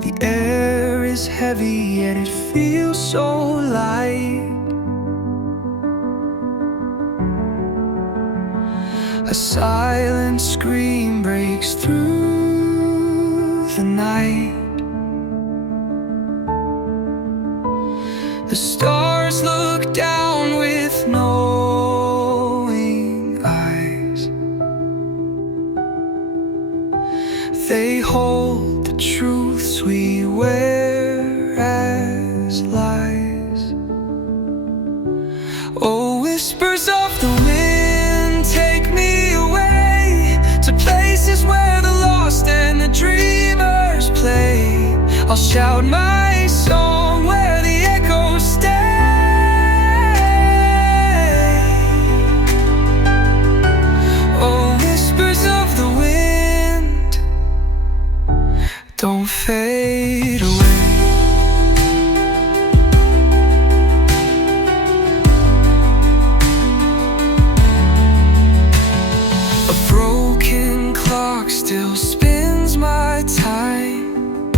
The air is heavy yet it feels so light. A silent scream breaks through the night. The stars look down with knowing eyes. They hold the truths we wear as lies. Oh, whispers of the wind, take me away to places where the lost and the dreamers play. I'll shout my song where the echoes stay. Oh, whispers of the wind, don't fade away. A broken clock still spins my time.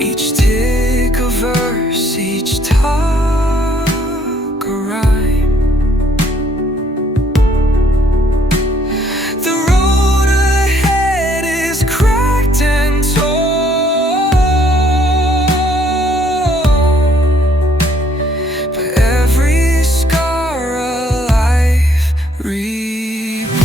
Each tick a verse, each talk a rhyme. The road ahead is cracked and torn, but every scar a life reborn.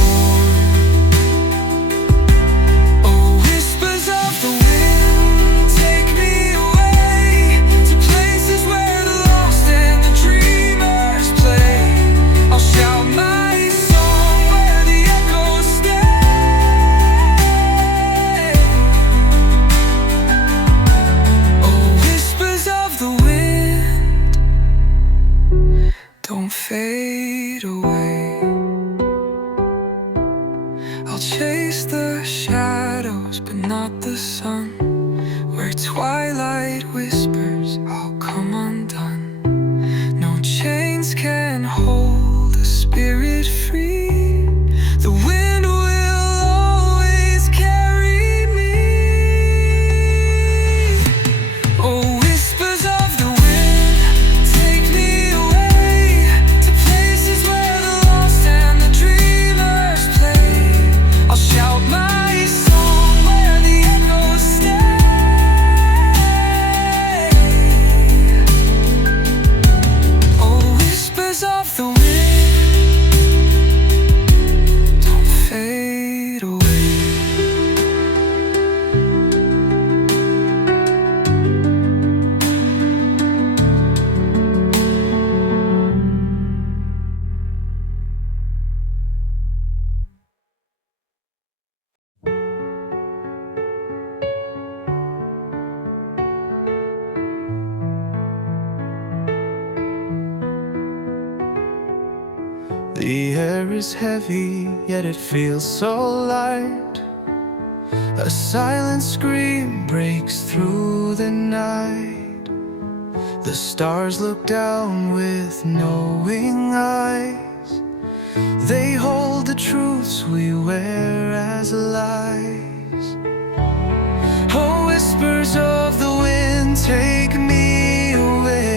Oh, whispers of the wind, take me away to places where the lost and the dreamers play. I'll shout my song where the echoes stay. Oh, whispers of the wind, don't fade away. I'll chase the shadows but not the sun. Where twilight whispers, I'll come undone. No chains can hold a spirit free. The wind will always carry me. Oh, whispers of the wind, take me away to places where the lost and the dreamers play. I'll shout my song where the echoes stay. Oh, whispers of the wind, don't fade away. The air is heavy, yet it feels so light. A silent scream breaks through the night. The stars look down with knowing eyes. They hold the truths we wear as lies. Oh, whispers of the wind, take me away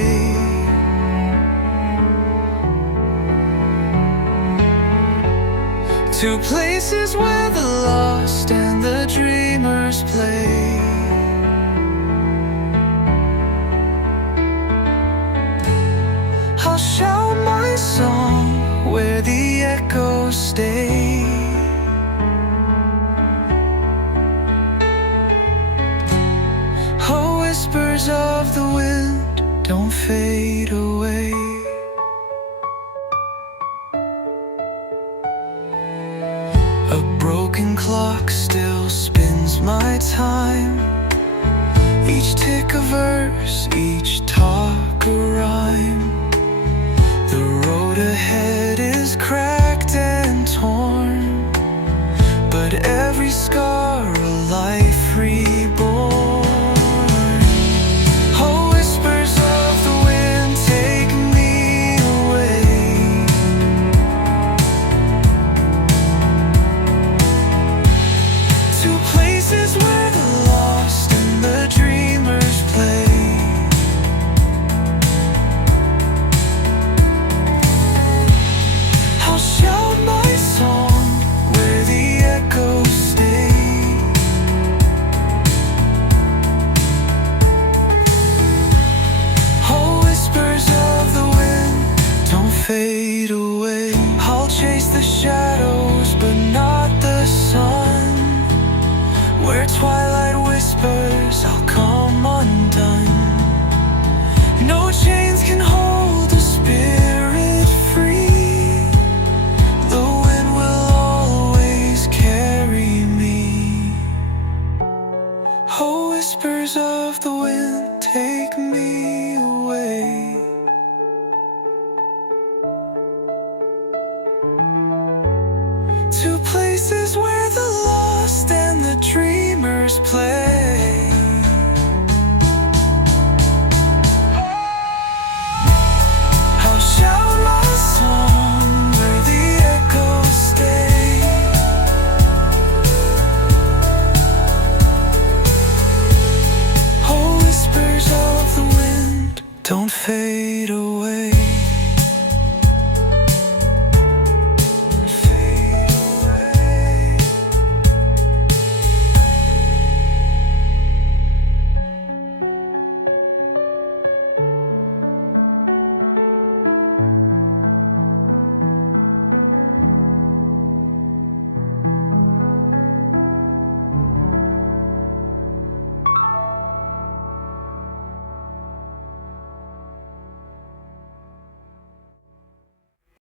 to places where the lost and the dreamers play. I'll shout my song where the echoes stay. Oh, whispers of the wind, don't fade away. A broken clock still spins my time. Each tick a verse, each talk a rhyme. The road ahead is cracked and torn, but every scar a life reborn. Oh, whispers of the wind, take me away fade away. I'll chase the shadows, but not the sun. Where twilight whispers, I'll come undone. No chains can hold a spirit free. The wind will always carry me. Oh, whispers of the wind, take me away. To places where the lost and the dreamers play. I'll shout my song where the echoes stay. Oh, whispers of the wind, don't fade away.